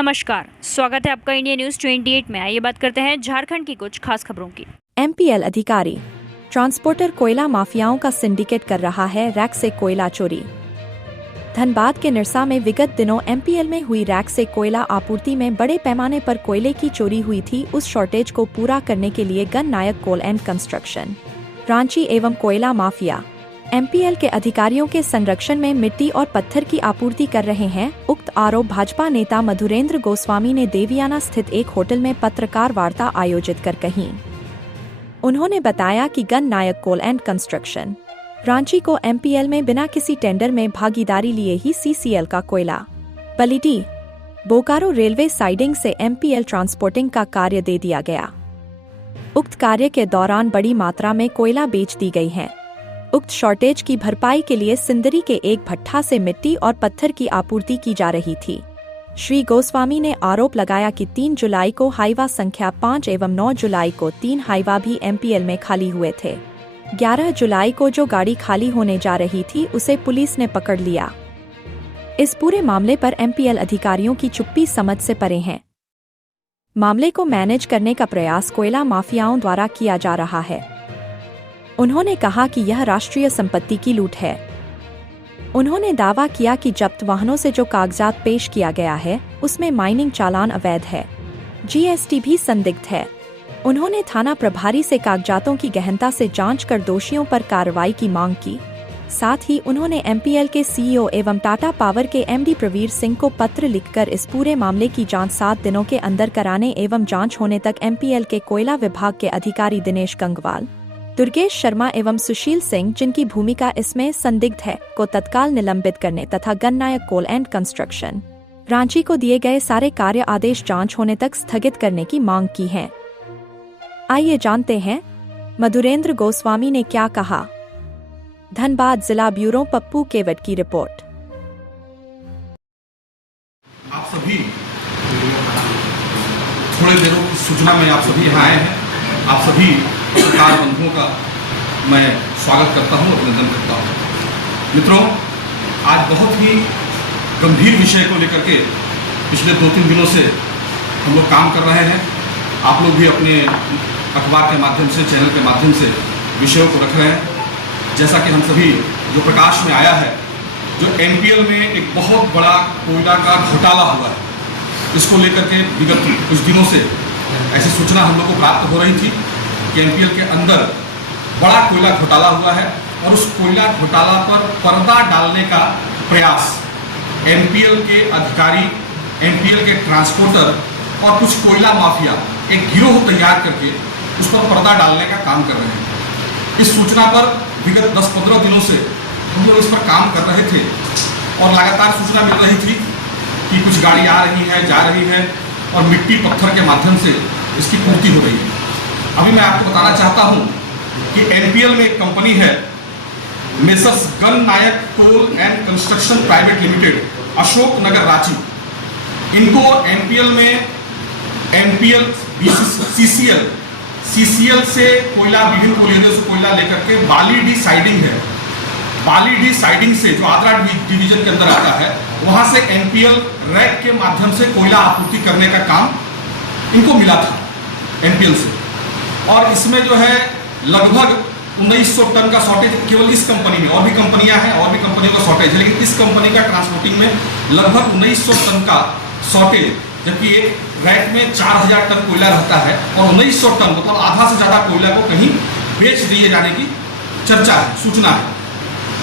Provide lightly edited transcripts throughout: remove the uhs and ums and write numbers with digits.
नमस्कार, स्वागत है आपका इंडिया न्यूज 28 में। आइए बात करते हैं झारखंड की कुछ खास खबरों की। एमपीएल अधिकारी ट्रांसपोर्टर कोयला माफियाओं का सिंडिकेट कर रहा है रैक से कोयला चोरी। धनबाद के निरसा में विगत दिनों एमपीएल में हुई रैक से कोयला आपूर्ति में बड़े पैमाने पर कोयले की चोरी हुई थी। उस शॉर्टेज को पूरा करने के लिए Gan Nayak coal and construction, Ranchi एवं कोयला माफिया एमपीएल के अधिकारियों के संरक्षण में मिट्टी और पत्थर की आपूर्ति कर रहे हैं। उक्त आरोप भाजपा नेता मधुरेंद्र गोस्वामी ने देवियाना स्थित एक होटल में पत्रकार वार्ता आयोजित कर कही। उन्होंने बताया कि Gan Nayak coal and construction, Ranchi को एमपीएल में बिना किसी टेंडर में भागीदारी लिए ही सीसीएल का कोयला पलिटी बोकारो रेलवे साइडिंग से एमपीएल ट्रांसपोर्टिंग का कार्य दे दिया गया। उक्त कार्य के दौरान बड़ी मात्रा में कोयला बेच दी गई है। उक्त शॉर्टेज की भरपाई के लिए सिंदरी के एक भट्ठा से मिट्टी और पत्थर की आपूर्ति की जा रही थी। श्री गोस्वामी ने आरोप लगाया कि 3 जुलाई को हाईवा संख्या 5 एवं 9 जुलाई को 3 हाईवा भी एमपीएल में खाली हुए थे। 11 जुलाई को जो गाड़ी खाली होने जा रही थी उसे पुलिस ने पकड़ लिया। इस पूरे मामले पर एमपीएल अधिकारियों की चुप्पी समझ से परे है। मामले को मैनेज करने का प्रयास कोयला माफियाओं द्वारा किया जा रहा है। उन्होंने कहा कि यह राष्ट्रीय संपत्ति की लूट है। उन्होंने दावा किया कि जब्त वाहनों से जो कागजात पेश किया गया है उसमें माइनिंग चालान अवैध है, जीएसटी भी संदिग्ध है। उन्होंने थाना प्रभारी से कागजातों की गहनता से जांच कर दोषियों पर कार्रवाई की मांग की। साथ ही उन्होंने एमपीएल के सीईओ एवं टाटा पावर के एमडी प्रवीर सिंह को पत्र लिखकर इस पूरे मामले की जांच 7 दिनों के अंदर कराने एवं जांच होने तक एमपीएल के कोयला विभाग के अधिकारी दिनेश गंगवाल, दुर्गेश शर्मा एवं सुशील सिंह, जिनकी भूमिका इसमें संदिग्ध है, को तत्काल निलंबित करने तथा Gan Nayak coal and construction, Ranchi को दिए गए सारे कार्य आदेश जांच होने तक स्थगित करने की मांग की है। आइए जानते हैं मधुरेंद्र गोस्वामी ने क्या कहा। धनबाद जिला ब्यूरो पप्पू केवट की रिपोर्ट। आप सभी थोड़े देरों की सूचना में आप सभी यहाँ आए हैं। आप सभी पत्रकार बंधुओं का मैं स्वागत करता हूँ, अभिनंदन करता हूँ। मित्रों, आज बहुत ही गंभीर विषय को लेकर के पिछले 2-3 दिनों से हम लोग काम कर रहे हैं। आप लोग भी अपने अखबार के माध्यम से, चैनल के माध्यम से विषयों को रख रहे हैं। जैसा कि हम सभी जो प्रकाश में आया है, जो एमपीएल में एक बहुत बड़ा कोयला का घोटाला हुआ है, इसको लेकर के विगत कुछ दिनों से ऐसी सूचना हम लोग को प्राप्त हो रही थी कि एमपीएल के अंदर बड़ा कोयला घोटाला हुआ है और उस कोयला घोटाला पर पर्दा डालने का प्रयास एमपीएल के अधिकारी, एमपीएल के ट्रांसपोर्टर और कुछ कोयला माफिया एक गिरोह तैयार करके उस पर पर्दा डालने का काम कर रहे हैं। इस सूचना पर विगत 10-15 दिनों से हम लोग इस पर काम कर रहे थे और लगातार सूचना मिल रही थी कि कुछ गाड़ी आ रही है, जा रही है और मिट्टी पत्थर के माध्यम से इसकी पूर्ति हो रही है। अभी मैं आपको बताना चाहता हूं कि एमपीएल में एक कंपनी है, messrs Gan Nayak coal and construction private limited, Ashok Nagar, Ranchi. इनको एमपीएल में एमपीएल सीसीएल से कोयला, विभिन्न कोयले से कोयला लेकर के बालीडी साइडिंग है, बालीडी साइडिंग से जो आद्रा डिवीजन के अंदर आता है, वहां से एमपीएल रैक के माध्यम से कोयला आपूर्ति करने का काम इनको मिला था एमपीएल से। और इसमें जो है लगभग 1900 टन का शॉर्टेज केवल इस कंपनी में, और भी कंपनियां हैं और भी कंपनियों का शॉर्टेज है, लेकिन इस कंपनी का ट्रांसपोर्टिंग में लगभग 1900 टन का शॉर्टेज, जबकि एक रैक में 4000 टन कोयला रहता है और 1900 टन मतलब आधा से ज़्यादा कोयला को कहीं बेच दिए जाने की चर्चा है, सूचना है।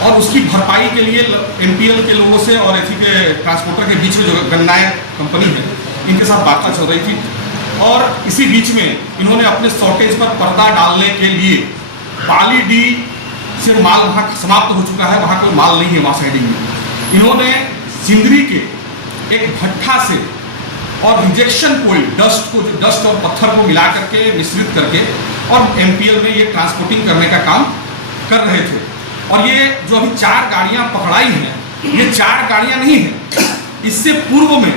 और उसकी भरपाई के लिए एमपीएल के लोगों से और एसी के ट्रांसपोर्टर के बीच में जो गन्नायक कंपनी है, इनके साथ बातचीत चल रही थी। और इसी बीच में इन्होंने अपने शॉर्टेज पर पर्दा डालने के लिए बालीडी से माल वहाँ समाप्त हो चुका है, वहाँ कोई माल नहीं है वहाँ साइडिंग में। इन्होंने सिंदरी के एक भट्ठा से और रिजेक्शन कोयल डस्ट और पत्थर को मिला करके, मिश्रित करके और एमपीएल में ये ट्रांसपोर्टिंग करने का काम कर रहे थे। और ये जो अभी 4 गाड़ियां पकड़ाई हैं, ये 4 गाड़ियां नहीं हैं। इससे पूर्व में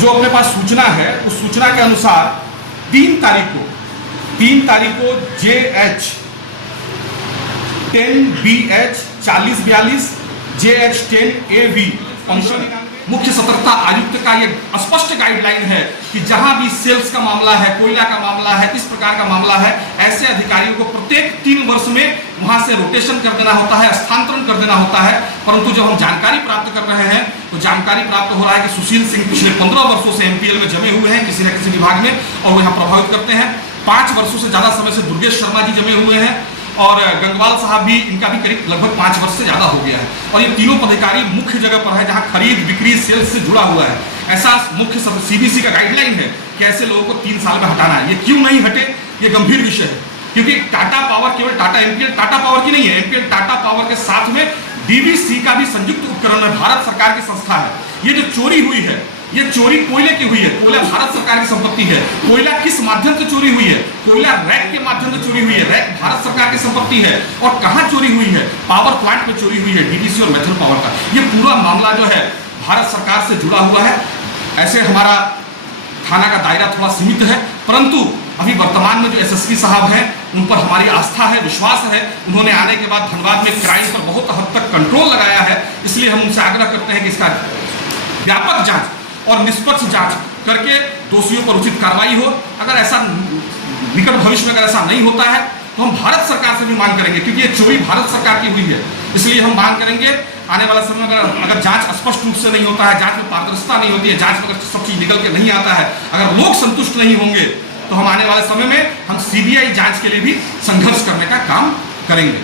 जो अपने पास सूचना है, उस सूचना के अनुसार 3 तारीख को JH 10BH 4042 JH 10AV 599 मुख्य सतर्कता आयुक्त का ये स्पष्ट गाइडलाइन है कि जहां भी सेल्स का मामला है, कोयला का मामला है, इस प्रकार का मामला है, ऐसे अधिकारियों को प्रत्येक 3 वर्ष में वहां से रोटेशन कर देना होता है, स्थानांतरण कर देना होता है। परंतु जब हम जानकारी प्राप्त कर रहे हैं तो जानकारी प्राप्त हो रहा है कि सुशील सिंह पिछले 15 वर्षों से एमपीएल में जमे हुए हैं किसी न किसी विभाग में और वो यहाँ प्रभावित करते हैं। 5 वर्षों से ज्यादा समय से दुर्गेश शर्मा जी जमे हुए हैं और गंगवाल साहब भी, इनका भी करीब लगभग 5 वर्ष से ज्यादा हो गया है। और ये तीनों पदाधिकारी मुख्य जगह पर है जहां खरीद बिक्री सेल्स से जुड़ा हुआ है। ऐसा मुख्य सीबीसी का गाइडलाइन है कि ऐसे लोगों को 3 साल में हटाना है। ये क्यों नहीं हटे, ये गंभीर विषय है, क्योंकि टाटा पावर केवल टाटा एमपीएल टाटा पावर की नहीं है, एमपीएल टाटा पावर के साथ में डीवीसी का भी संयुक्त उपकरण है, भारत सरकार की संस्था है। ये जो चोरी हुई है, ये चोरी कोयले की हुई है। कोयला भारत सरकार की संपत्ति है। कोयला किस माध्यम से चोरी हुई है? कोयला रैक के माध्यम से चोरी हुई है। रैक भारत सरकार की संपत्ति है। और कहां चोरी हुई है? पावर प्लांट में चोरी हुई है, डीवीसी और मेथल पावर का। ये पूरा मामला जो है भारत सरकार से जुड़ा हुआ है। ऐसे हमारा थाना का दायरा थोड़ा सीमित है, परंतु अभी वर्तमान में जो एसएसपी साहब हैं उन पर हमारी आस्था है, विश्वास है। उन्होंने आने के बाद धनबाद में क्राइम पर बहुत हद तक कंट्रोल लगाया है। इसलिए हम उनसे आग्रह करते हैं कि इसका व्यापक जांच और निष्पक्ष जांच करके दोषियों पर उचित कार्रवाई हो। अगर ऐसा निकट भविष्य में अगर ऐसा नहीं होता है तो हम भारत सरकार से भी मांग करेंगे, क्योंकि ये चोरी भारत सरकार की हुई है। इसलिए हम मांग करेंगे आने वाला समय में अगर जांच स्पष्ट रूप से नहीं होता है, जांच में पारदर्शिता नहीं होती है, जांच में अगर सब चीज निकल के नहीं आता है, अगर लोग संतुष्ट नहीं होंगे तो हम आने वाले समय में हम सीबीआई जांच के लिए भी संघर्ष करने का काम करेंगे।